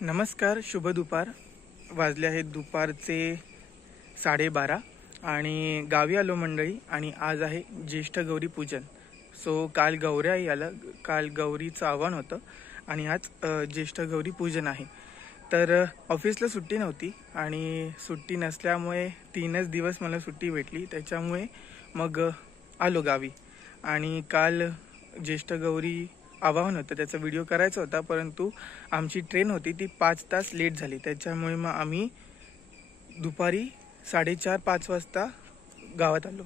नमस्कार, शुभ दुपार. वाजले आहेत दुपारचे 12:30 आणि गावी आलो मंडळी. आणि आज आहे ज्येष्ठ गौरी पूजन. सो काल काल गौरीचं आव्हान होतं आणि आज ज्येष्ठ गौरी पूजन आहे. तर ऑफिसला सुट्टी नव्हती आणि सुट्टी नसल्यामुळे 3च दिवस मला सुट्टी भेटली. त्याच्यामुळे मग आलो गावी. आणि काल ज्येष्ठ गौरी आवाहन होतं, त्याचा व्हिडिओ करायचा होता, परंतु आमची ट्रेन होती ती 5 तास लेट झाली. त्याच्यामुळे मग आम्ही दुपारी 4:30-5 वाजता गावात आलो.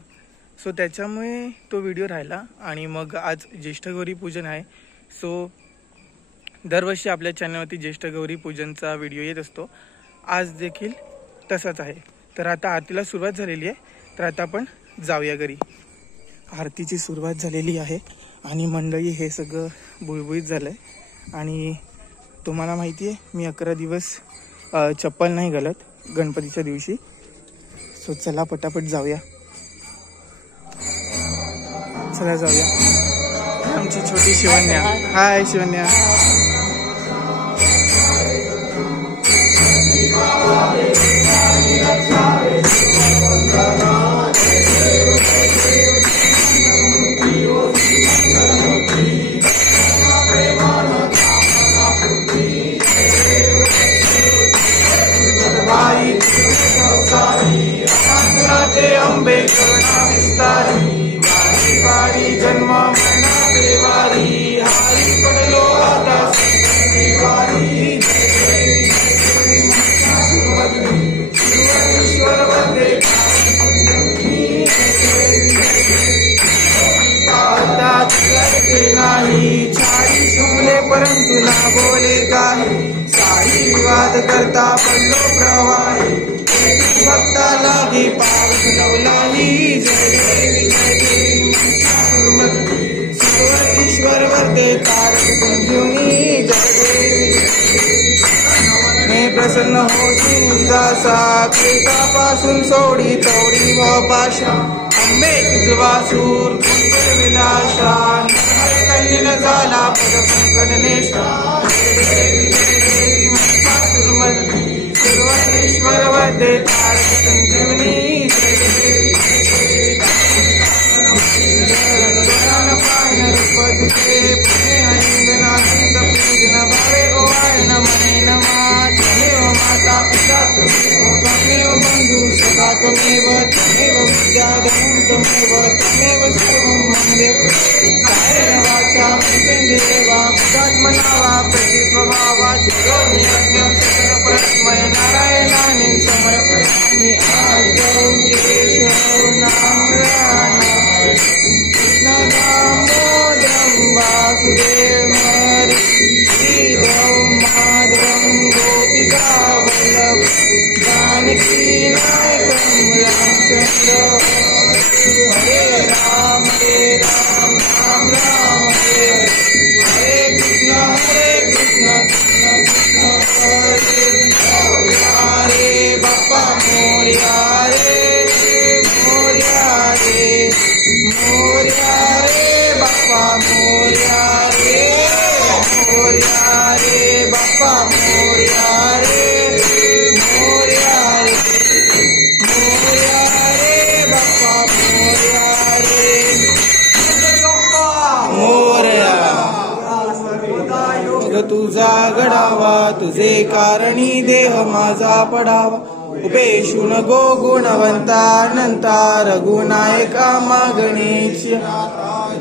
सो त्याच्यामुळे तो व्हिडिओ राहिला. आणि मग आज ज्येष्ठ गौरी पूजन आहे. सो दरवर्षी आपल्या चॅनलवरती ज्येष्ठ गौरी पूजनचा व्हिडिओ येत असतो. आज देखील तसाच आहे. तर आता आरतीला सुरुवात झालेली आहे. तर आता आपण जाऊया घरी. आरतीची सुरुवात झालेली आहे आणि मंडळी हे सगळं बुळबुळीत झालं आहे. आणि तुम्हाला माहिती आहे मी 11 दिवस चप्पल नाही घालत गणपतीच्या दिवशी. सो चला पटापट जाऊया. चला जाऊया. आमची छोटी शिवन्या. हाय शिवन्या. अंबे करुणा विस्तारी, वारी वारी जन्म मरणा देवारी, हारी पडलो आता वारी. ईश्वर वंदे नाही, छाडी शुमले परंतु ना बोले काही, सारी विवाद करता पडलो प्रवाही, भक्ता लागी पावस लवलाही. जय देवी जय देवी सर्व ईश्वर वरदे तारक संजीवनी. जय देवी हे प्रसन्न होशी दासा, केसापासून सोडी तोडी व पाशा, अंबे तुझ वासूर कुंकुर विलासा, हरे कन्यन झाला पद पंकनेशा. सर्वेश्वर वदे तारक संजीवनी. रूप तुझे पुणे अंगना सिंध पूजन भावे गोवायन मने नमा. त्वमेव माता पिता त्वमेव बंधु सखा त्वमेव, त्वमेव विद्याधनं त्वमेव, त्वमेव सर्वं मम देव. कायेन वाचा मनसेन्द्रिये वा बुद्धात्मना वा प्रतिस्वभावात् करोमि यज्ञं सकलपरस्मै नारायणानि समर्पयामि. आद्यौ केशव नाम कृष्ण दामोदरं वासुदेवं हरि, श्रीधरं माधवं गोपिका वल्लभ, जानकी नायकं रामचन्द्र. हरे राम राम राम हरे हरे, हरे कृष्ण कृष्ण कृष्ण हरे हरे. बाप्पा मोरया रे, मोरया रे, मोरया रे, बाप्पा मोरया रे, मोरया रे, बाप्पा मोरया रे, मोरया रे, मोरया रे, बाप्पा मोरया रे, मोरया. तुझा घडावा तुझे कारणी देह माझा पडावा, उपेशु नको गुणवंता अनंता रघुनायका गणेश.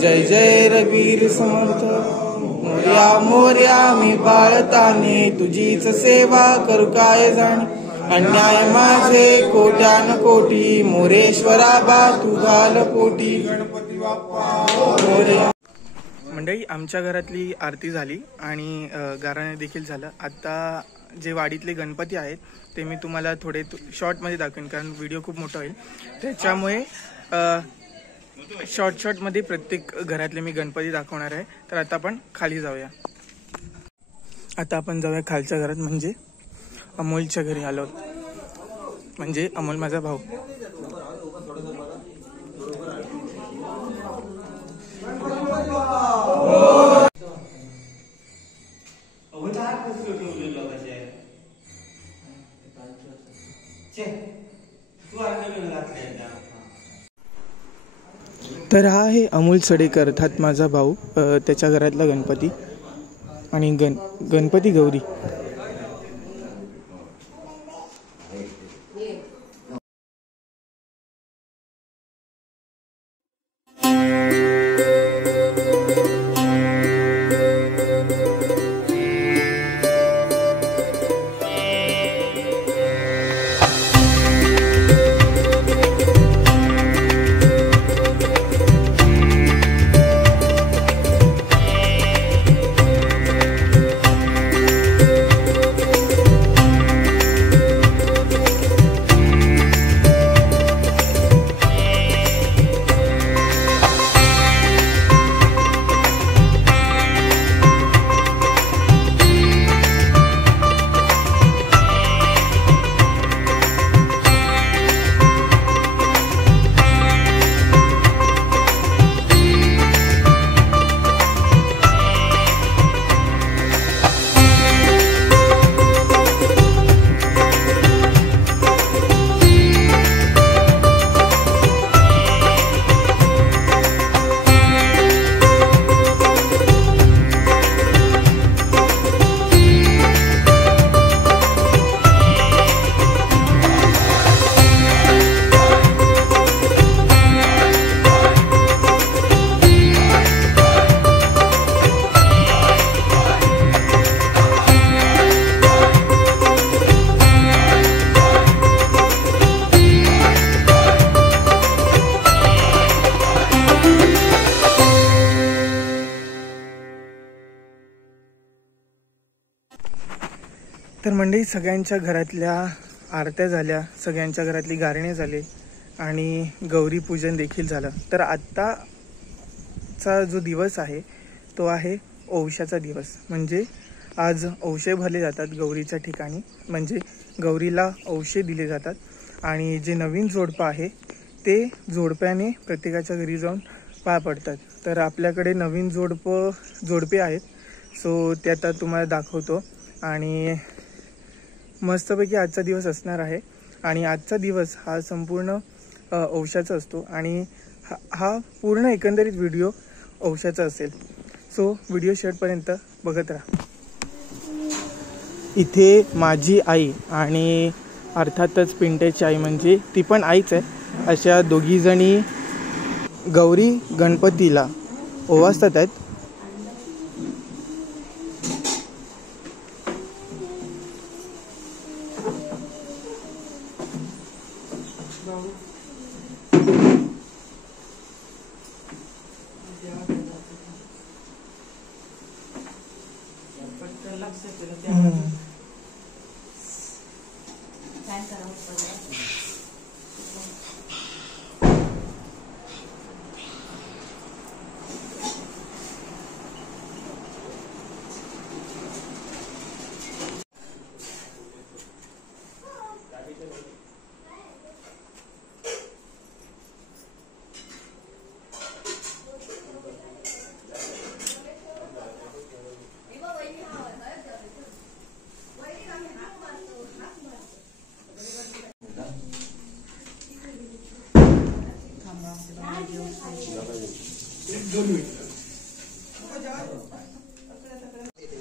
जय जय रघुवीर समर्थ. मोरया मोरया मी बाळताने, तुझीच सेवा करू काय जाणे, अन्याय माझे कोट्यान कोटी, मोरेश्वरा बा तू घाल पोटी. मोरया. मंडळी आमच्या घरातली आरती झाली आणि गाराणे देखील झालं. आता जे वाडीतले गणपती आहेत ते मी तुम्हाला थोडे शॉर्टमध्ये दाखवेन, कारण व्हिडिओ खूप मोठा होईल. त्याच्यामुळे शॉर्टमध्ये प्रत्येक घरातले मी गणपती दाखवणार आहे. तर आता आपण खाली जाऊया. आता आपण जाऊया खालच्या घरात, म्हणजे अमोलच्या घरी आलो. म्हणजे अमोल माझा भाऊ. तर हा आहे अमोल सडेकर अर्थात माझा भाऊ, त्याच्या घरातला गणपती आणि गणपती गौरी. तर मंडळी, सगळ्यांच्या घरातल्या आरत्या झाल्या, सगळ्यांच्या घरातली गारणे झाले आणि गौरी पूजन देखील झालं. तर आत्ताचा जो दिवस आहे तो आहे औशाचा दिवस. म्हणजे आज औषे भरले जातात गौरीच्या ठिकाणी, म्हणजे गौरीला औषे दिले जातात. आणि जे नवीन जोडपं आहे ते जोडप्याने प्रत्येकाच्या घरी जाऊन पाय पडतात. तर आपल्याकडे नवीन जोडपे आहेत, सो ते आता तुम्हाला दाखवतो. आणि मस्तपैकी आजचा दिवस असणार आहे. आणि आजचा दिवस हा संपूर्ण औशाचा असतो आणि हा पूर्ण एकंदरीत व्हिडिओ औशाचा असेल. सो व्हिडिओ शेवटपर्यंत बघत राहा. इथे माझी आई आणि अर्थातच पिंट्याची आई, म्हणजे ती पण आईच आहे, अशा दोघीजणी गौरी गणपतीला ओवाळतात आहेत.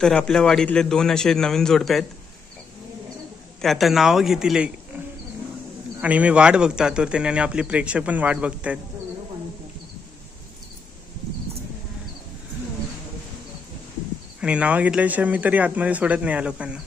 तर आपल्या वाडीतले 2 असे नवीन जोडपे आहेत, ते आता नाव घेतील आणि मी वाट बघतो आतुरतेने आणि आपली प्रेक्षक पण वाट बघतायत. आणि नाव घेतल्याशिवाय मी तरी आतमध्ये सोडत नाही या लोकांना.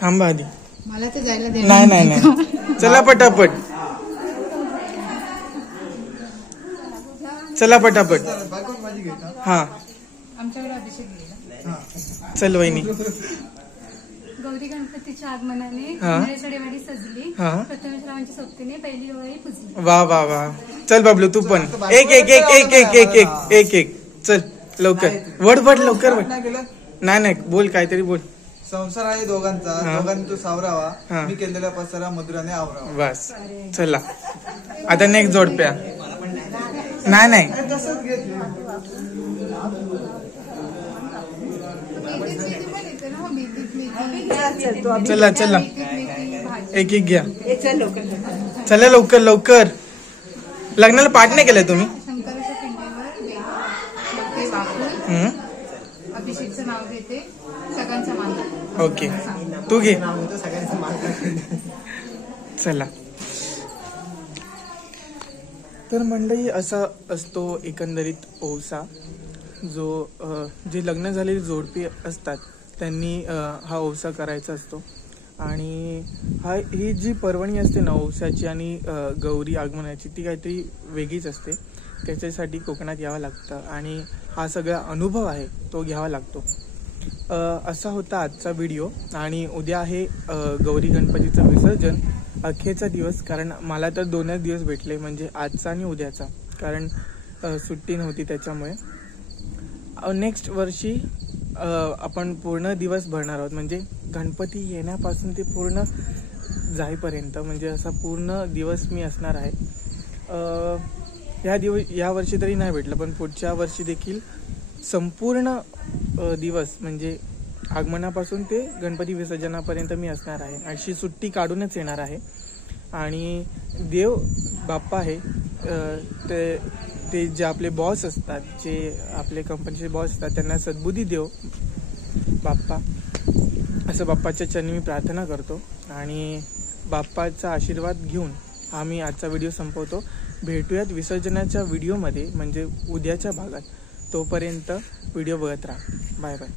थांबा आधी, मला तर जायला दे. नाही नाही नाही, चला पटापट, चला पटापट. हा आमच्याकडे अभिषेक गेला. चल वहिनी. गौरी गणपतीच्या आगमनाने हा. सडेवाडी सजली. हा. प्रथमेश्वरांच्या सोबतीने पहिली गौरी पुजली. वा वा वा. चल बाबलू तू पण एक एक एक एक एक एक एक एक एक चल लवकर वड लवकर वड. नाही नाही बोल काहीतरी बोल. संसार आहे दोघांचा, दोघांनी तो सावरावा, मी केलेला पसारा मधुराने आवरावा. बस चला आता नेक्स्ट जोडप्या. नाही नाही तसंच घेतलं. चला चला एक एक घ्या. चला लवकर लवकर. लग्नाला पाठ नाही केलंय तुम्ही. शंकराच्या पिंडीवर ते वापरून हम्म. अभिषेकचं नाव घेते. सगळ्यांचा मान. ओके तू घे. चला तर मंडळी असा असतो एकंदरीत ओवसा जो जे लग्न झालेली जोडपी असतात त्यांनी हा ओवसा करायचा असतो. आणि ही जी पर्वणी असते ना ओवसाची आणि गौरी आगमनाची ती काहीतरी वेगळीच असते. त्याच्यासाठी कोकणात यावं लागतं आणि हा सगळा अनुभव आहे तो घ्यावा लागतो. असा होता आजचा व्हिडिओ. आणि उद्या आहे गौरी गणपतीचं विसर्जन अखेरचा दिवस. कारण मला तर 2च दिवस भेटले म्हणजे आजचा आणि उद्याचा, कारण सुट्टी नव्हती त्याच्यामुळे. नेक्स्ट वर्षी आपण पूर्ण दिवस भरणार आहोत म्हणजे गणपती येण्यापासून ते पूर्ण जाईपर्यंत म्हणजे असा पूर्ण दिवस मी असणार आहे. या वर्षी तरी नाही भेटलं पण पुढच्या वर्षी देखील संपूर्ण दिवस म्हणजे आगमनापासून ते गणपती विसर्जनापर्यंत मी असणार आहे. अशी सुट्टी काढूनच येणार आहे. आणि देव बाप्पा आहे ते जे आपले बॉस असतात, जे आपले कंपनीचे बॉस असतात त्यांना सद्बुद्धी देव बाप्पा असं बाप्पाच्या चरणी मी प्रार्थना करतो. आणि बाप्पाचा आशीर्वाद घेऊन आम्ही आजचा व्हिडिओ संपवतो. भेटूयात विसर्जनाच्या व्हिडिओमध्ये म्हणजे उद्याच्या भागात. तोपर्यंत व्हिडिओ बघत राहा. Bye bye.